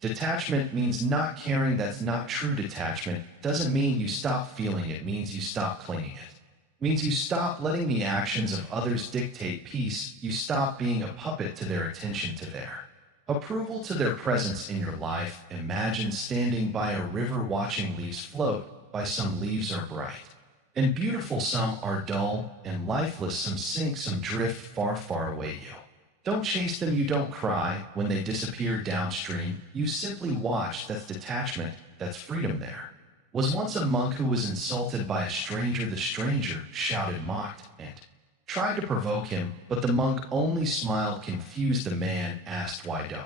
detachment means not caring. That's not true. Detachment doesn't mean you stop feeling, it means you stop clinging. It means you stop letting the actions of others dictate peace. You stop being a puppet to their attention, to their approval, to their presence in your life. Imagine standing by a river, watching leaves float by. Some leaves are bright and beautiful, some are dull and lifeless. Some sink, some drift far, far away. You don't chase them, you don't cry when they disappear downstream. You simply watch. That's detachment, that's freedom. There was once a monk who was insulted by a stranger. The stranger shouted, mocked, and tried to provoke him, but the monk only smiled. Confused, the man asked, why don't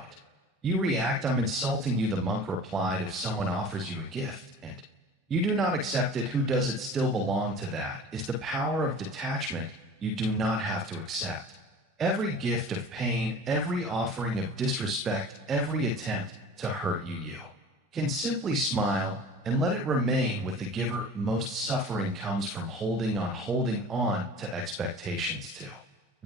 you react? I'm insulting you, the monk replied. If someone offers you a gift and you do not accept it, who does it still belong to? That is the power of detachment. You do not have to accept every gift of pain, every offering of disrespect, every attempt to hurt you. You can simply smile and let it remain with the giver. Most suffering comes from holding on to expectations, to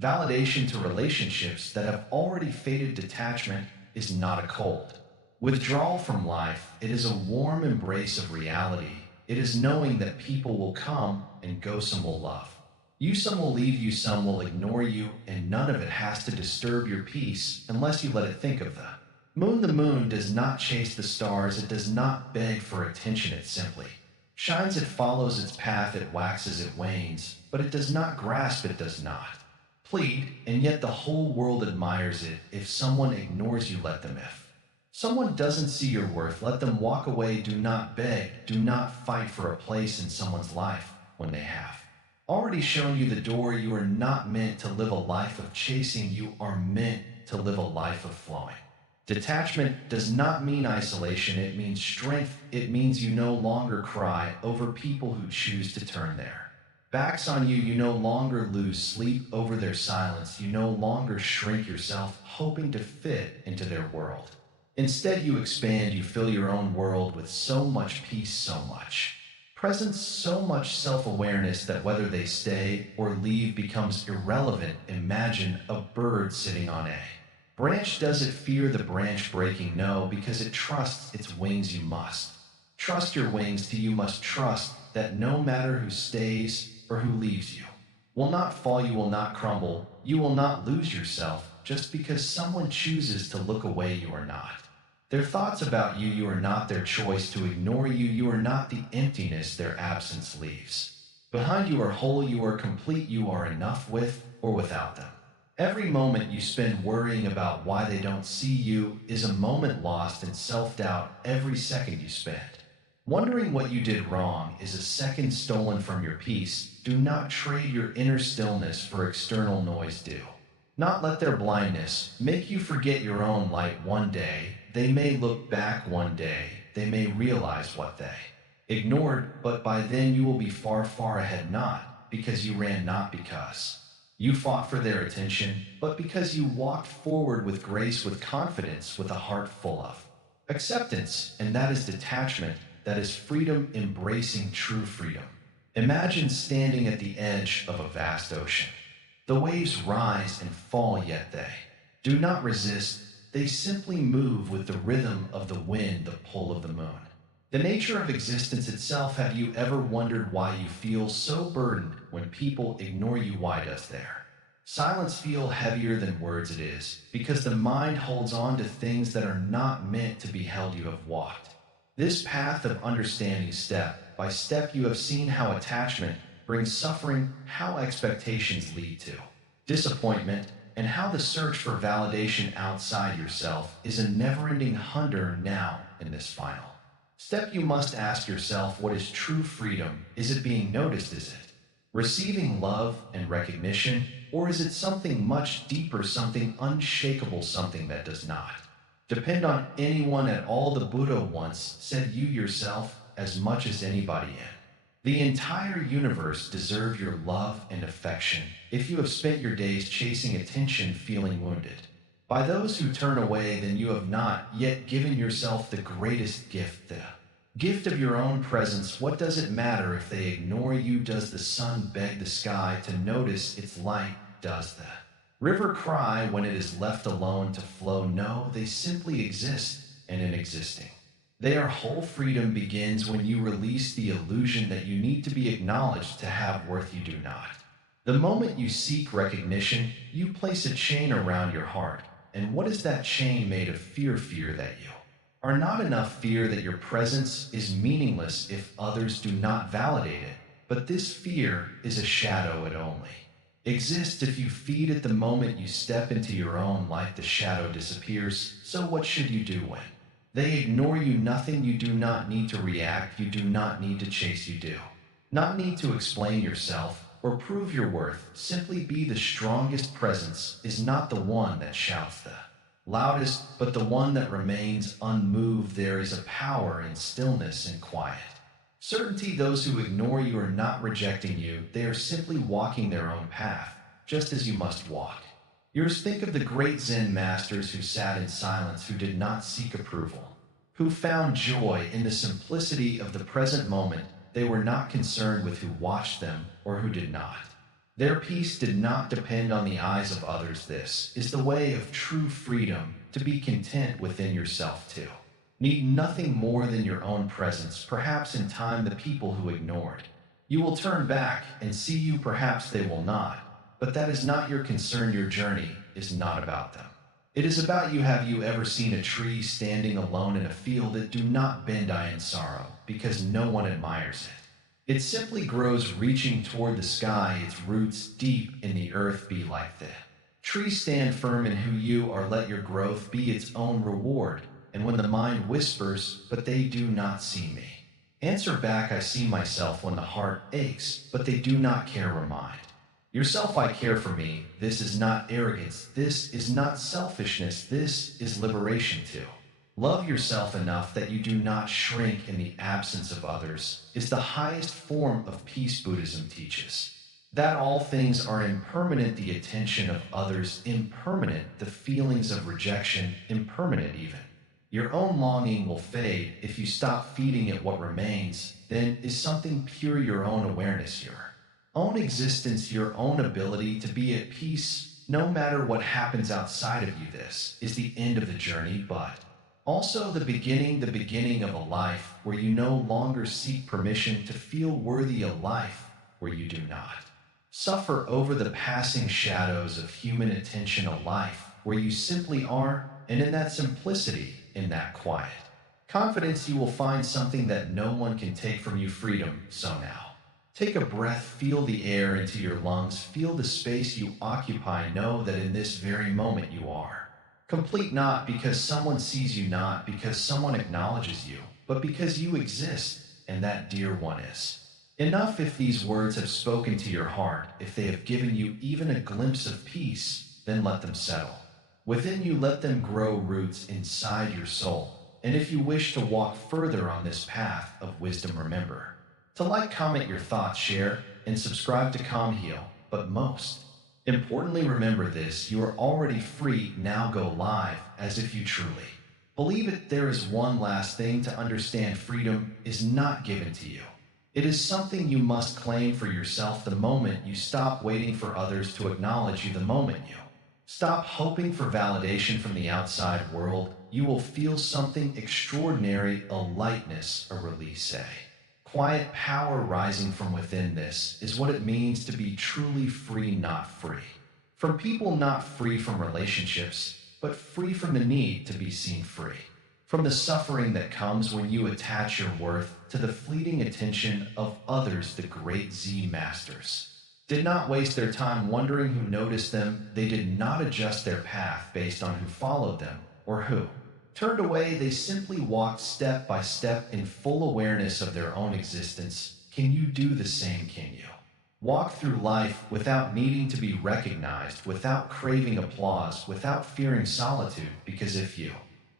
validation, to relationships that have already faded. Detachment is not a cold withdrawal from life. It is a warm embrace of reality. It is knowing that people will come and go. Some will love you, some will leave you, some will ignore you, and none of it has to disturb your peace unless you let it. Think of the moon. The moon does not chase the stars. It does not beg for attention. It simply shines. It follows its path. It waxes, it wanes, but it does not grasp. It does not plead, and yet the whole world admires it. If someone ignores you, let them. If someone doesn't see your worth, let them walk away. Do not beg, do not fight for a place in someone's life when they have already shown you the door. You are not meant to live a life of chasing. You are meant to live a life of flowing. Detachment does not mean isolation. It means strength. It means you no longer cry over people who choose to turn their backs on you. You no longer lose sleep over their silence. You no longer shrink yourself hoping to fit into their world. Instead, you expand. You fill your own world with so much peace, so much Presence so much self-awareness that whether they stay or leave becomes irrelevant. Imagine a bird sitting on a branch. Does it fear the branch breaking? No, because it trusts its wings. You must trust your wings till you must trust that no matter who stays or who leaves you will not fall, you will not crumble, you will not lose yourself just because someone chooses to look away. You are not their thoughts about you, you are not their choice to ignore you, you are not the emptiness their absence leaves. Behind you are whole, you are complete, you are enough with or without them. Every moment you spend worrying about why they don't see you is a moment lost in self-doubt. Every second you spend wondering what you did wrong is a second stolen from your peace. Do not trade your inner stillness for external noise. Do not let their blindness make you forget your own light. One day, they may look back, one day, they may realize what they ignored, but by then you will be far, far ahead, not because you ran, not because you fought for their attention, but because you walked forward with grace, with confidence, with a heart full of acceptance, and that is detachment, that is freedom, embracing true freedom. Imagine standing at the edge of a vast ocean. The waves rise and fall, yet they do not resist. They simply move with the rhythm of the wind, the pull of the moon. The nature of existence itself. Have you ever wondered why you feel so burdened when people ignore you? Why does their silence feel heavier than words? It is because the mind holds on to things that are not meant to be held. You have walked this path of understanding step by step. You have seen how attachment brings suffering, how expectations lead to disappointment, and how the search for validation outside yourself is a never-ending hunger. Now, in this final step, you must ask yourself, what is true freedom? Is it being noticed? Is it receiving love and recognition? Or is it something much deeper, something unshakable, something that does not depend on anyone at all? The Buddha once said, you yourself, as much as anybody in the entire universe, deserve your love and affection. If you have spent your days chasing attention, feeling wounded by those who turn away, then you have not yet given yourself the greatest gift, the gift of your own presence. What does it matter if they ignore you? Does the sun beg the sky to notice its light? Does the river cry when it is left alone to flow? No, they simply exist, and in existing, they are whole. Freedom begins when you release the illusion that you need to be acknowledged to have worth. You do not. The moment you seek recognition, you place a chain around your heart. And what is that chain made of? Fear. Fear that you are not enough. Fear that your presence is meaningless if others do not validate it. But this fear is a shadow. It only exists if you feed it. The moment you step into your own light, the shadow disappears. So what should you do when they ignore you? Nothing. You do not need to react. You do not need to chase. You do not need to explain yourself or prove your worth. Simply be. The strongest presence is not the one that shouts the loudest, but the one that remains unmoved. There is a power in stillness and quiet certainty. Those who ignore you are not rejecting you. They are simply walking their own path, just as you must walk yours. Think of the great Zen masters who sat in silence, who did not seek approval, who found joy in the simplicity of the present moment. They were not concerned with who watched them or who did not. Their peace did not depend on the eyes of others. This is the way of true freedom, to be content within yourself, to need nothing more than your own presence. Perhaps in time the people who ignored you will turn back and see you. Perhaps they will not, but that is not your concern. Your journey is not about them. It is about you. Have you ever seen a tree standing alone in a field? It do not bend in sorrow because no one admires it. It simply grows, reaching toward the sky, its roots deep in the earth. Be like the tree. Stand firm in who you are. Let your growth be its own reward. And when the mind whispers, but they do not see me, answer back, I see myself. When the heart aches, but they do not care, remind yourself, I care for me. This is not arrogance. This is not selfishness. This is liberation. To love yourself enough that you do not shrink in the absence of others is the highest form of peace. Buddhism teaches that all things are impermanent, the attention of others impermanent, the feelings of rejection impermanent, even Your own longing will fade if you stop feeding it. What remains, then, is something pure, your own awareness, your own existence, your own ability to be at peace no matter what happens outside of you. This is the end of the journey, but also the beginning of a life where you no longer seek permission to feel worthy, a life where you do not suffer over the passing shadows of human attention, a life where you simply are, and in that simplicity, in that quiet confidence, you will find something that no one can take from you: freedom. So now, take a breath, feel the air into your lungs, feel the space you occupy. Know that in this very moment you are complete, not because someone sees you, not because someone acknowledges you, but because you exist, and that, dear one, is enough. If these words have spoken to your heart, if they have given you even a glimpse of peace, then let them settle within you, let them grow roots inside your soul. And if you wish to walk further on this path of wisdom, remember to like, comment your thoughts, share, and subscribe to Calmheal. But most importantly, remember this: you are already free. Now go live as if you truly believe it. There is one last thing to understand: freedom is not given to you. It is something you must claim for yourself. The moment you stop waiting for others to acknowledge you, the moment you stop hoping for validation from the outside world, you will feel something extraordinary: a lightness, a release, a quiet power rising from within. This is what it means to be truly free, not free from people, not free from relationships, but free from the need to be seen, free from the suffering that comes when you attach your worth to the fleeting attention of others. The great Zen masters did not waste their time wondering who noticed them. They did not adjust their path based on who followed them or who turned away. They simply walked step by step in full awareness of their own existence. Can you do the same? Can you walk through life without needing to be recognized, without craving applause, without fearing solitude? Because if you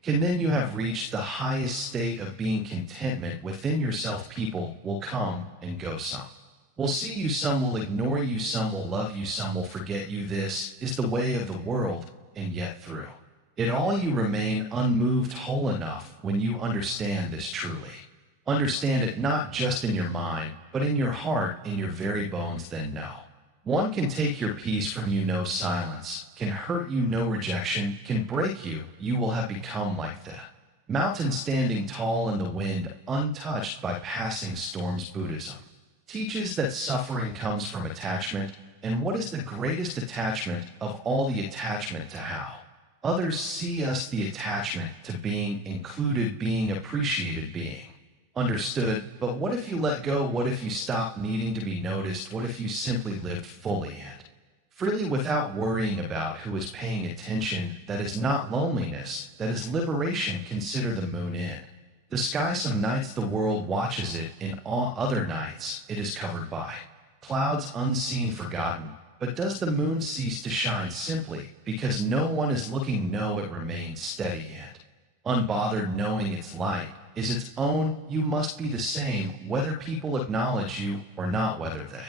can, then you have reached the highest state of being: contentment within yourself. People will come and go. Some will see you, some will ignore you, some will love you, some will forget you. This is the way of the world, and yet through it all you remain unmoved, whole enough. When you understand this truly, understand it not just in your mind, but in your heart, in your very bones, then no one can take your peace from you. No silence can hurt you, no rejection can break you. You will have become like the mountain standing tall in the wind, untouched by passing storms. Buddhism teaches that suffering comes from attachment, and what is the greatest attachment of all? The attachment to how others see us, the attachment to being included, being appreciated, being understood. But what if you let go? What if you stop needing to be noticed? What if you simply lived fully and freely without worrying about who is paying attention? That is not loneliness, that is liberation. Consider the moon in the sky. Some nights the world watches it in awe, other nights it is covered by clouds, unseen, forgotten. But does the moon cease to shine simply because no one is looking? No, it remains steady and unbothered, knowing its light is its own. You must be the same, whether people acknowledge you or not, whether they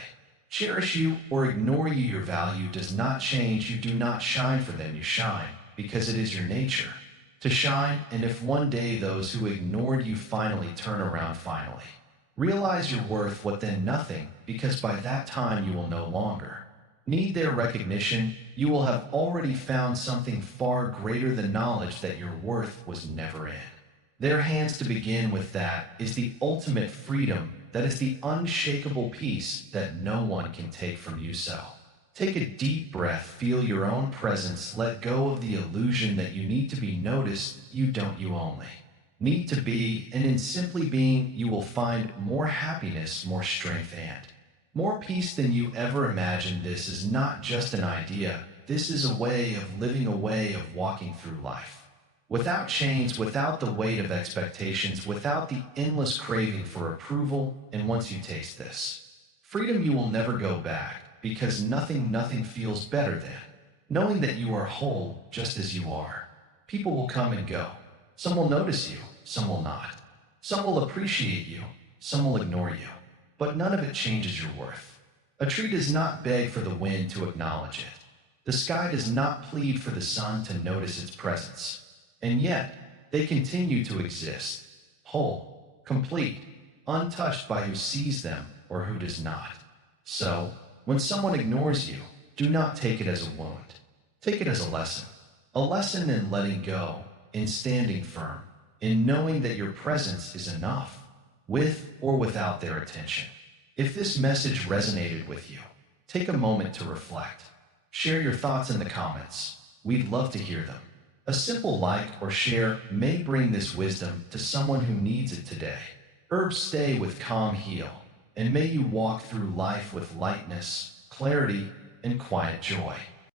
cherish you or ignore you. Your value does not change. You do not shine for them. You shine because it is your nature to shine. And if one day those who ignored you finally turn around, finally realize your worth, what then? Nothing, because by that time you will no longer need their recognition. You will have already found something far greater than knowledge that your worth was never in their hands to begin with. That is the ultimate freedom. That is the unshakable peace that no one can take from you. So take a deep breath, feel your own presence, let go of the illusion that you need to be noticed. You don't, you only need to be, and in simply being you will find more happiness, more strength, and more peace than you ever imagined. This is not just an idea, this is a way of living, a way of walking through life without chains, without the weight of expectations, without the endless craving for approval. And once you taste this freedom, you will never go back, because nothing feels better than knowing that you are whole just as you are. People will come and go. Some will notice you, some will not. Some will appreciate you, some will ignore you. But none of it changes your worth. A tree does not beg for the wind to acknowledge it. The sky does not plead for the sun to notice its presence. And yet, they continue to exist, whole, complete, untouched by who sees them or who does not. So, when someone ignores you, do not take it as a wound. Take it as a lesson in letting go, in standing firm, in knowing that your presence is enough, with or without their attention. If this message resonated with you, take a moment to reflect. Share your thoughts in the comments. We'd love to hear them. A simple like or share may bring this wisdom to someone who needs it today. Stay with Calmheal, and may you walk through life with lightness, clarity, and quiet joy.